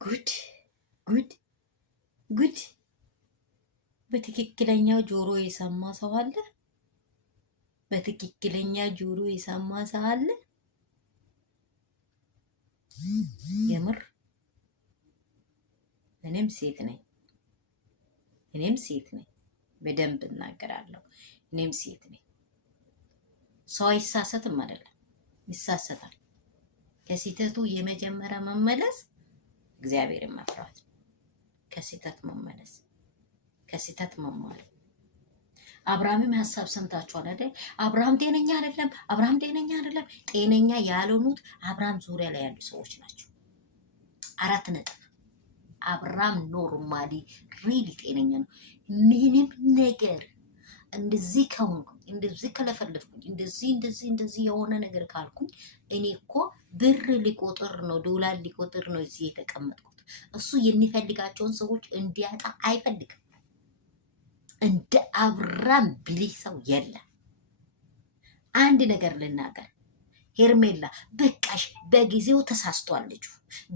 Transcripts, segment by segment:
ጉድ ጉድ ጉድ! በትክክለኛው ጆሮ የሰማ ሰው አለ? በትክክለኛ ጆሮ የሰማ ሰው አለ? የምር እኔም ሴት ነኝ። በደንብ እናገራለሁ። እኔም ሴት ነኝ። ሰው አይሳሳትም አይደለም፣ ይሳሳታል። ከስህተቱ የመጀመሪያ መመለስ እግዚአብሔርን መፍራት፣ ከስህተት መመለስ፣ ከስህተት መማር። አብርሃምም ሀሳብ ሰምታችኋል አይደል? አብርሃም ጤነኛ አይደለም። ጤነኛ ያልሆኑት አብርሃም ዙሪያ ላይ ያሉ ሰዎች ናቸው። 4 ነጥብ። አብርሃም ኖርማሊ ሪሊ ጤነኛ ነው። ምንም ነገር እንደዚህ ከሆንኩኝ፣ እንደዚህ ከለፈለፍኩኝ፣ እንደዚህ የሆነ ነገር ካልኩኝ እኔ እኮ ብር ሊቆጥር ነው፣ ዶላር ሊቆጥር ነው እዚህ የተቀመጥኩት። እሱ የሚፈልጋቸውን ሰዎች እንዲያጣ አይፈልግም። እንደ አብርሃም ብልህ ሰው የለም። አንድ ነገር ልናገር፣ ሄርሜላ በቃሽ። በጊዜው ተሳስቷል ልጁ።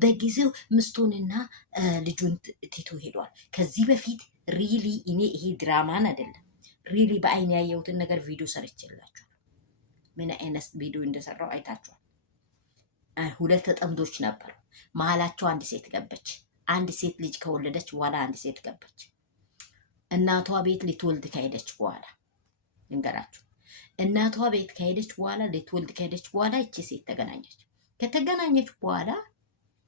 በጊዜው ምስቱንና ልጁን ትቶ ሄዷል። ከዚህ በፊት ሪሊ እኔ ይሄ ድራማን አይደለም ሪሊ በአይን ያየሁትን ነገር ቪዲዮ ሰርቼላችኋል። ምን አይነት ቪዲዮ እንደሰራው አይታችኋል። 2 ጥንዶች ነበሩ። መሀላቸው አንድ ሴት ገባች። አንድ ሴት ልጅ ከወለደች በኋላ አንድ ሴት ገባች። እናቷ ቤት ልትወልድ ከሄደች በኋላ እንገራችሁ፣ እናቷ ቤት ከሄደች በኋላ ልትወልድ ከሄደች በኋላ እቺ ሴት ተገናኘች። ከተገናኘች በኋላ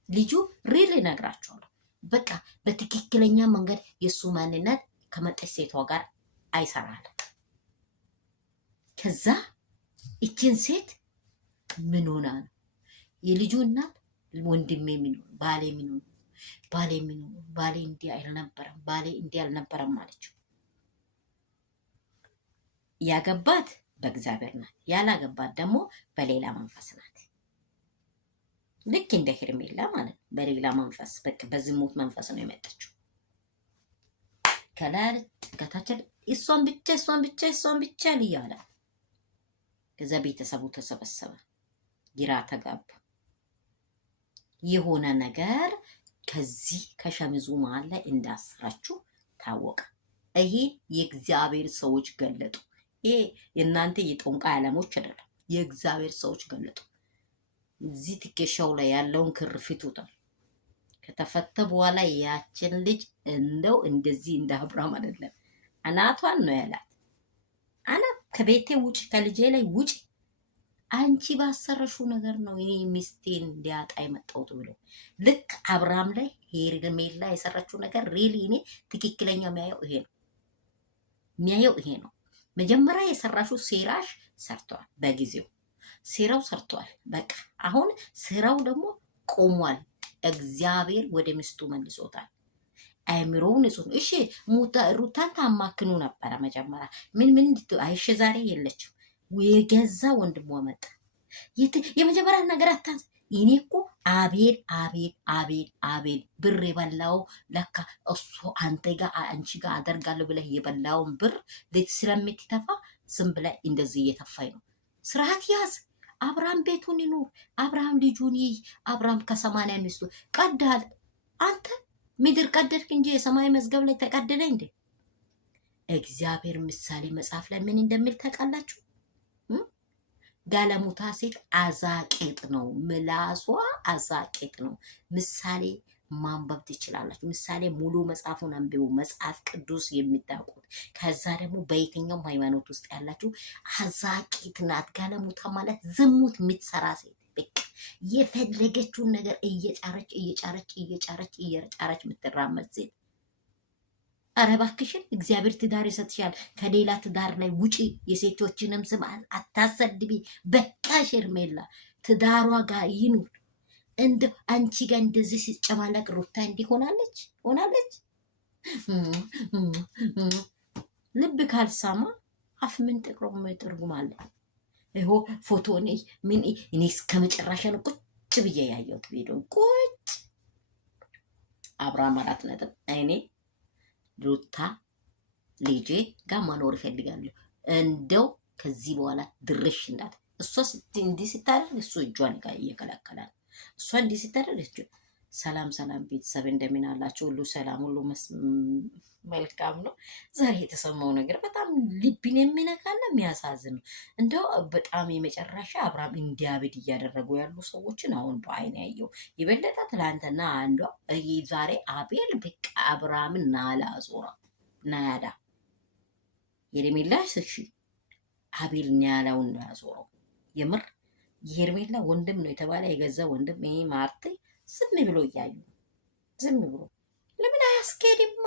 ልጁ ሪል እነግራችኋለሁ፣ በቃ በትክክለኛ መንገድ የሱ ማንነት ከመጣች ሴቷ ጋር አይሰራል። ከዛ እቺን ሴት ምን ሆና ነው የልጁ እናት ወንድሜ ምን ባሌ እንዲህ አልነበረም ማለችው። ያገባት በእግዚአብሔር ናት፣ ያላገባት ደግሞ በሌላ መንፈስ ናት። ልክ እንደ ሄርሜላ ማለት ነው። በሌላ መንፈስ በቃ በዝሙት መንፈስ ነው የመጣችው። ከላይ ከታች እሷን ብቻ ልያለ። ከዛ ቤተሰቡ ተሰበሰበ፣ ግራ ተጋቡ። የሆነ ነገር ከዚህ ከሸሚዙ መሀል ላይ እንዳስራችሁ ታወቀ። ይሄ የእግዚአብሔር ሰዎች ገለጡ። ይሄ የእናንተ የጦንቃይ ዓለሞች አይደለም፣ የእግዚአብሔር ሰዎች ገለጡ። እዚህ ትከሻው ላይ ያለውን ክር ፍቱታል። ከተፈተ በኋላ ያችን ልጅ እንደው እንደዚህ እንደ አብርሃም አይደለም አናቷን ነው ያላት። አና ከቤቴ ውጭ፣ ከልጄ ላይ ውጭ፣ አንቺ ባሰረሹ ነገር ነው እኔ ሚስቴን እንዲያጣ የመጣሁት ብሎ ልክ አብርሃም ላይ ሄርሜላ የሰራችው ነገር ሪሊ እኔ ትክክለኛ የሚያየው ይሄ ነው። መጀመሪያ የሰራሽው ሴራሽ ሰርቷል፣ በጊዜው ሴራው ሰርቷል። በቃ አሁን ስራው ደግሞ ቆሟል። እግዚአብሔር ወደ ሚስቱ መልሶታል። አይምሮውን ንጹህ። እሺ ሩታን ታማክኑ ነበረ መጀመሪያ ምን አይሽ ዛሬ የለችው። የገዛ ወንድሟ መጣ። የመጀመሪያ ነገር አታንስ። እኔ እኮ አቤል ብር የበላው ለካ እሱ አንቺ ጋር አደርጋለሁ ብለህ የበላውን ብር ስለምትተፋ ዝም ብለህ እንደዚህ እየተፋኝ ነው። ስርዓት ያዝ። አብርሃም ቤቱን ይኑር። አብርሃም ልጁን ይይ። አብርሃም ከ80 ሚስቱ ቀዳል። አንተ ምድር ቀደድክ እንጂ የሰማይ መዝገብ ላይ ተቀደደ እንዴ? እግዚአብሔር ምሳሌ መጽሐፍ ላይ ምን እንደሚል ታውቃላችሁ? ጋለሞታ ሴት አዛቄጥ ነው፣ ምላሷ አዛቄጥ ነው። ምሳሌ ማንበብ ትችላላችሁ። ምሳሌ ሙሉ መጽሐፉን አንብቡ፣ መጽሐፍ ቅዱስ የሚታውቁት። ከዛ ደግሞ በየትኛውም ሃይማኖት ውስጥ ያላችሁ አዛቄጥ ናት። ጋለሞታ ማለት ዝሙት የምትሰራ ሴት፣ በቃ የፈለገችውን ነገር እየጫረች የምትራመድ ሴት። ኧረ እባክሽን እግዚአብሔር ትዳር ይሰጥሻል። ከሌላ ትዳር ላይ ውጪ። የሴቶችንም ስም አታሰድቢ። በቃሽ ሄርሜላ፣ ትዳሯ ጋር ይኑር። እንደ አንቺ ጋር እንደዚህ ሲጨማለቅ ሩታ እንዲህ ሆናለች። ልብ ካልሳማ አፍ ምን ትርጉም አለ? ይሆ ፎቶ እኔ እስከ መጨረሻ ነው ቁጭ ብዬ ያየሁት ቪዲዮ። አብርሃም 4 ነጥብ እኔ ሩታ ልጄ ጋር መኖር እፈልጋለሁ። እንደው ከዚህ በኋላ ድርሽ እንዳት እሷ እንዲህ ስታደርግ እሱ እጇን ጋር እየከለከላል። እሷ እንዲህ ስታደርግ ሰላም ሰላም ቤተሰብ እንደምን አላችሁ? ሁሉ ሰላም፣ ሁሉ መልካም ነው። ዛሬ የተሰማው ነገር በጣም ልብን የሚነካና የሚያሳዝን ነው። እንደው በጣም የመጨረሻ አብርሃም እንዲያብድ እያደረጉ ያሉ ሰዎችን አሁን በአይን ያየው የበለጠ ትላንትና አንዷ ዛሬ አቤል በቃ አብርሃምን ናላ ዞራ ናያዳ የሄርሜላሽ እሺ አቤል ናያላውን ነው ያዞረው። የምር የሄርሜላ ወንድም ነው የተባለ የገዛ ወንድም ይሄ ማርቴ ዝም ብሎ እያዩ ዝም ብሎ ለምን አያስኬድማ?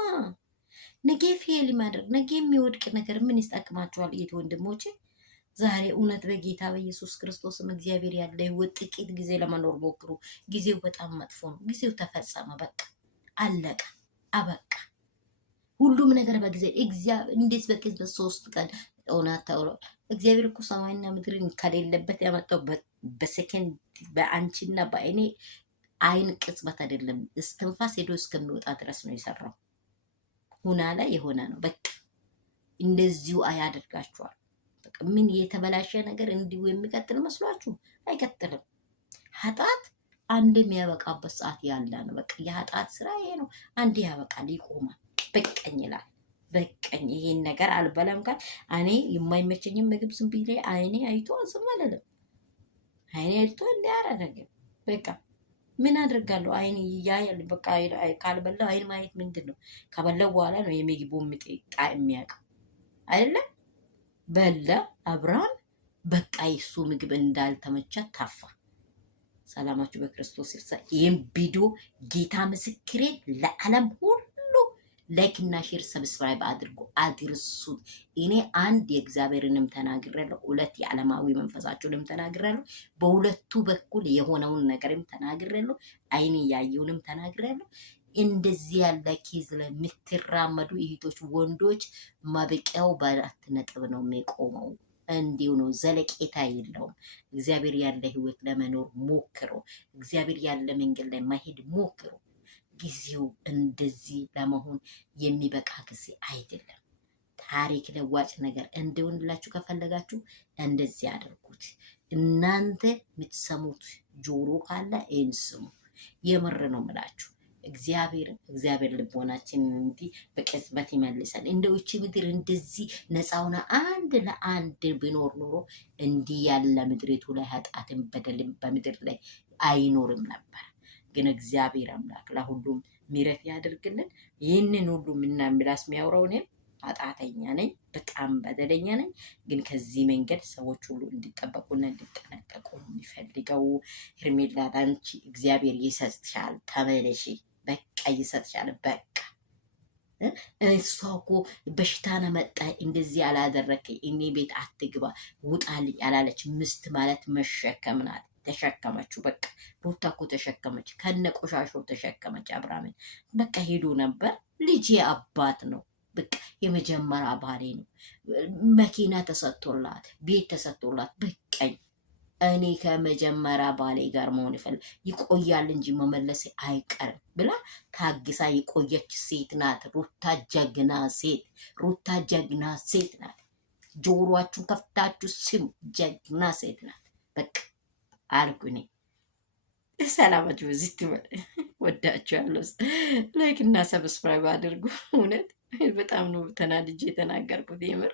ነገ ፌል ማድረግ ነገ የሚወድቅ ነገር ምን ይጠቅማቸዋል? የት ወንድሞቼ፣ ዛሬ እውነት በጌታ በኢየሱስ ክርስቶስም እግዚአብሔር ያለ ህይወት ጥቂት ጊዜ ለመኖር ሞክሩ። ጊዜው በጣም መጥፎ ነው። ጊዜው ተፈጸመ፣ በቃ አለቀ፣ አበቃ። ሁሉም ነገር በጊዜ እግዚአብሔር እንዴት በቅጽ በሶስት ቀን እውነት ተብሎ እግዚአብሔር እኮ ሰማይና ምድርን ከሌለበት ያመጣው በሰከንድ በአንቺና በእኔ አይን ቅጽበት አይደለም። እስትንፋስ ሄዶ እስከሚወጣ ድረስ ነው የሰራው። ሁና ላይ የሆነ ነው። በቃ እንደዚሁ አያደርጋችኋል። በቃ ምን የተበላሸ ነገር እንዲሁ የሚቀጥል መስሏችሁ? አይቀጥልም። ኃጢአት አንድ የሚያበቃበት ሰዓት ያለ ነው። በቃ የኃጢአት ስራ ይሄ ነው። አንዴ ያበቃል፣ ይቆማል። በቀኝ ይላል። በቀኝ ይሄን ነገር አልበላም ካል እኔ የማይመቸኝም ምግብ ዝም ብዬ አይኔ አይቶ ዝም አልልም። አይኔ አይቶ እንዲያረጋግም በቃ ምን አድርጋለሁ? አይን ያያል። በቃ ካልበላው አይን ማየት ምንድን ነው? ከበላው በኋላ ነው የምግቡ ጣዕም የሚያውቀው አይደለ? በላ አብርሃም በቃ የሱ ምግብ እንዳልተመቻ ታፋ። ሰላማችሁ በክርስቶስ ይብዛ። ይህም ቪዲዮ ጌታ ምስክሬ ለዓለም ሁሉ ላይክ እና ሼር ሰብስክራይብ አድርጎ አድርሱት። እኔ አንድ የእግዚአብሔርንም ተናግሬያለሁ፣ ሁለት የዓለማዊ መንፈሳቸውንም ተናግሬያለሁ፣ በሁለቱ በኩል የሆነውን ነገርም ተናግሬያለሁ፣ አይን ያየውንም ተናግሬያለሁ። እንደዚህ ያለ ኬዝ ለምትራመዱ እህቶች ወንዶች ማበቂያው በአራት ነጥብ ነው የሚቆመው። እንዲሁ ነው፣ ዘለቄታ የለውም። እግዚአብሔር ያለ ህይወት ለመኖር ሞክሮ፣ እግዚአብሔር ያለ መንገድ ላይ ማሄድ ሞክሮ። ጊዜው እንደዚህ ለመሆን የሚበቃ ጊዜ አይደለም። ታሪክ ለዋጭ ነገር እንዲሆንላችሁ ከፈለጋችሁ እንደዚህ አድርጉት። እናንተ የምትሰሙት ጆሮ ካለ ይህን ስሙ። የምር ነው ምላችሁ። እግዚአብሔር ልቦናችን እንዲህ በቅጽበት ይመልሳል። እንደው እቺ ምድር እንደዚህ ነፃውና አንድ ለአንድ ቢኖር ኖሮ እንዲህ ያለ ምድሪቱ ላይ ኃጢአትን በደልም በምድር ላይ አይኖርም ነበር። ግን እግዚአብሔር አምላክ ለሁሉም ምሕረት ያደርግልን። ይህንን ሁሉ ምና ምላስ የሚያወራው እኔም ኃጢአተኛ ነኝ፣ በጣም በደለኛ ነኝ። ግን ከዚህ መንገድ ሰዎች ሁሉ እንዲጠበቁና እንዲጠነቀቁ የሚፈልገው ሄርሜላ አንቺ እግዚአብሔር ይሰጥሻል፣ ተመለሺ፣ በቃ ይሰጥሻል። በቃ እሷ እኮ በሽታና መጣ እንደዚህ አላደረከኝ እኔ ቤት አትግባ ውጣልኝ ያላለች ምስት ማለት መሸከም ናት። ተሸከመችው። በቃ ሩታ እኮ ተሸከመች፣ ከነ ቆሻሻው ተሸከመች አብርሃምን። በቃ ሄዶ ነበር። ልጄ አባት ነው፣ በቃ የመጀመሪያ ባሌ ነው፣ መኪና ተሰጥቶላት ቤት ተሰጥቶላት በቃኝ፣ እኔ ከመጀመሪያ ባሌ ጋር መሆን ይቆያል እንጂ መመለስ አይቀርም ብላ ታግሳ የቆየች ሴት ናት ሩታ። ጀግና ሴት፣ ሩታ ጀግና ሴት ናት። ጆሮአችሁን ከፍታችሁ ስሙ፣ ጀግና ሴት ናት። በቃ አልኩ። እኔ ሰላማችሁ በዚህ ትበል። ወዳችኋለሁ። ላይክ እና ሰብስክራይብ አድርጉ። እውነት በጣም ነው ተናድጄ የተናገርኩት የምር።